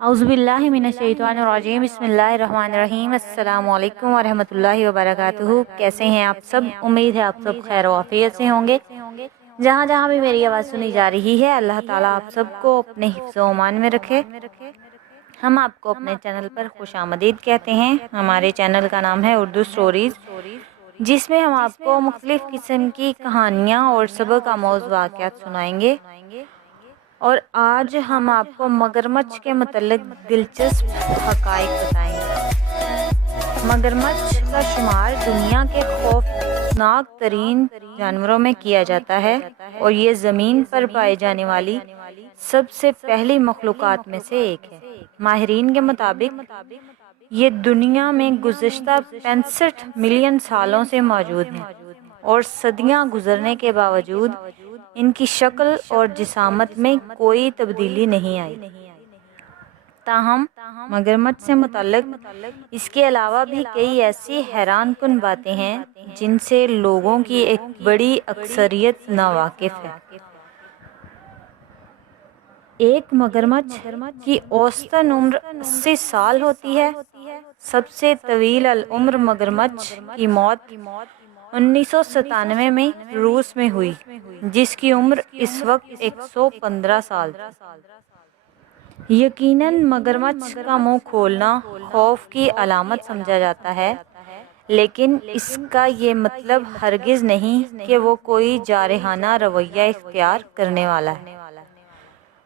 औज़ुबिल्लाहि मिनश्शैतानिर्रजीम बिस्मिल्लाहिर्रहमानिर्रहीम अस्सलामु अलैकुम वरहमतुल्लाहि वबरकातुहू। कैसे हैं आप सब? उम्मीद है आप सब खैर आफियत से होंगे। जहाँ जहाँ भी मेरी आवाज़ सुनी जा रही है, अल्लाह ताला आप सबको अपने हिफ्ज़ व अमान में रखे। हम आपको अपने चैनल पर खुशामदीद कहते हैं। हमारे चैनल का नाम है उर्दू स्टोरीज़, जिसमें हम आपको मुख्तलिफ़ किस्म की कहानियाँ और सबक आमोज़ वाक़यात सुनाएंगे। और आज हम आपको मगरमच्छ के मुतल्लिक़ दिलचस्प हक़ाइक़ बताएंगे। मगरमच्छ का शुमार दुनिया के खौफनाक तरीन जानवरों में किया जाता है और ये ज़मीन पर पाए जाने वाली सबसे पहली मखलूक़ात में से एक है। माहिरीन के मुताबिक ये दुनिया में गुज़िश्ता 65 मिलियन सालों से मौजूद हैं और सदियां गुजरने के बावजूद इनकी शक्ल और जिसामत में कोई तब्दीली नहीं आई। ताहम मगरमच्छ से मुतल्लिक़ इसके अलावा भी कई ऐसी हैरान कुन बातें हैं जिनसे लोगों की एक बड़ी अक्सरियत नावाकिफ़ है। एक मगरमच्छ की औसतन उम्र 80 साल होती है। सबसे तवील अल उम्र मगरमच्छ की मौत 1997 में रूस में हुई, जिसकी उम्र इस वक्त 115 साल थी। यकीनन मगरमच्छ का मुंह खोलना खौफ की अलामत समझा जाता है, लेकिन इसका ये मतलब हरगिज़ नहीं कि वो कोई जारहाना रवैया इख्तियार करने वाला है,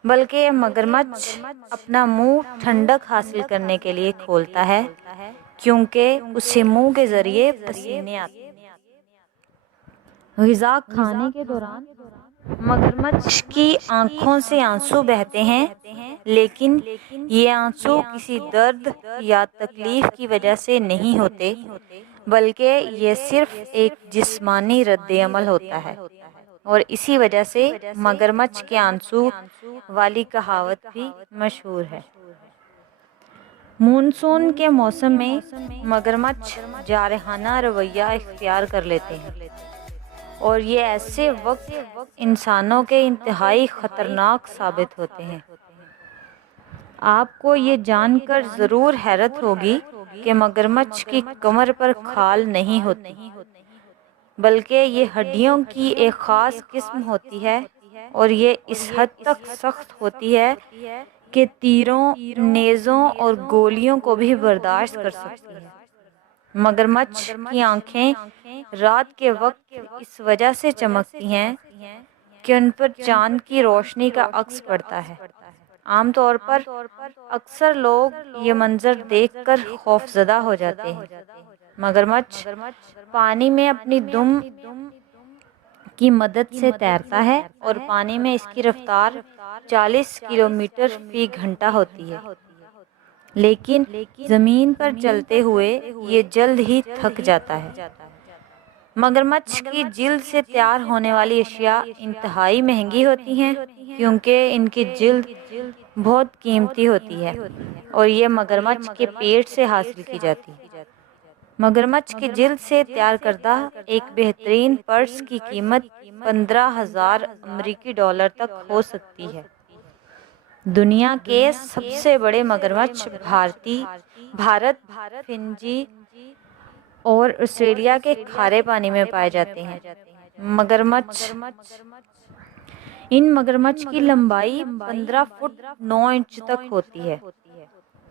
बल्कि मगरमच्छ अपना मुंह ठंडक हासिल करने के लिए खोलता है, क्योंकि उसे मुंह के ज़रिए पसीने आते हैं। ग़िज़ा खाने के दौरान मगरमच्छ की आंखों से आंसू बहते हैं, लेकिन ये आंसू किसी दर्द या तकलीफ की वजह से नहीं होते, बल्कि ये सिर्फ एक जिस्मानी रद्द-ए-अमल होता है। और इसी वजह से मगरमच्छ के आंसू वाली कहावत भी मशहूर है। मानसून के मौसम में मगरमच्छ जारहाना रवैया इख्तियार कर लेते हैं और ये ऐसे वक्त इंसानों के इंतहाई ख़तरनाक साबित होते हैं। आपको ये जानकर ज़रूर हैरत होगी कि मगरमच्छ की कमर पर खाल नहीं होती, बल्कि ये हड्डियों की एक ख़ास किस्म होती है और ये इस हद तक सख्त होती है कि तीरों, नेज़ों और गोलियों को भी बर्दाश्त कर सकती है। मगरमच्छ की आंखें रात के वक्त इस वजह से चमकती हैं कि उन पर चांद की रोशनी का अक्स पड़ता है। आमतौर पर अक्सर लोग ये मंजर देखकर खौफजदा हो जाते हैं। मगरमच्छ पानी में अपनी दुम की मदद से तैरता है और पानी में इसकी रफ्तार 40 किलोमीटर फी घंटा होती है, लेकिन ज़मीन पर चलते हुए ये जल्द ही थक जाता है। मगरमच्छ की जिल्द से तैयार होने वाली अशिया इंतहाई महंगी होती हैं, क्योंकि इनकी जिल्द बहुत कीमती होती है और ये मगरमच्छ के पेट से हासिल की जाती है। मगरमच्छ की जिल्द से तैयार करदा एक बेहतरीन पर्स की कीमत 15,000 अमेरिकी डॉलर तक हो सकती है। दुनिया के सबसे बड़े मगरमच्छ भारत, फिजी और ऑस्ट्रेलिया के खारे पानी में पाए जाते हैं। इन मगरमच्छ की लंबाई 15 फुट 9 इंच तक होती है।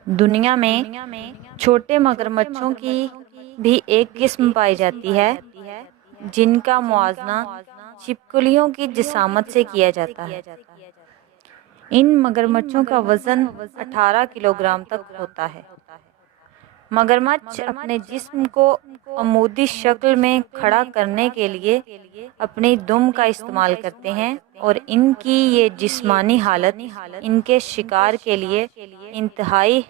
दुनिया में छोटे मगरमच्छों की भी एक किस्म पाई जाती है, जिनका मुआवजा छिपकलियों की जिसामत से किया जाता है। इन मगरमच्छों का वज़न 18 किलोग्राम तक होता है। मगरमच्छ अपने जिस्म को अमूदी शक्ल में खड़ा करने के लिए अपनी दुम का इस्तेमाल करते हैं और इनकी ये जिस्मानी हालत इनके शिकार के लिए इंतहाई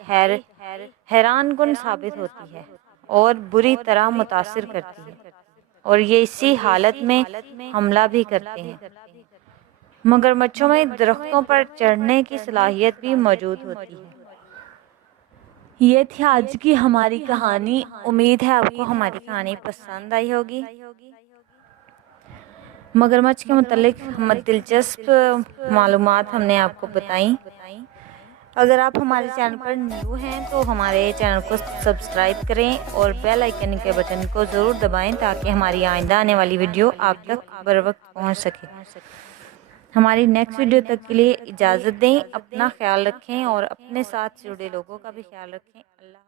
हैरानकुन साबित होती है और बुरी तरह मुतासिर करती है, और ये इसी हालत में हमला भी करते हैं। मगरमच्छों में दरख्तों पर चढ़ने की सलाहियत भी मौजूद होती है। ये थी आज की हमारी कहानी। उम्मीद है आपको हमारी कहानी पसंद आई होगी। मगरमच्छ के मुतालिक दिलचस्प मालूमात हमने आपको बताई। اگر آپ ہمارے چینل پر نیو ہیں تو ہمارے چینل کو سبسکرائب کریں اور بیل آئیکن کے بٹن کو ضرور دبائیں تاکہ ہماری آئندہ آنے والی ویڈیو آپ تک بر وقت پہنچ سکے۔ ہماری نیکسٹ ویڈیو تک کے لیے اجازت دیں، اپنا خیال رکھیں اور اپنے ساتھ جڑے لوگوں کا بھی خیال رکھیں۔ اللہ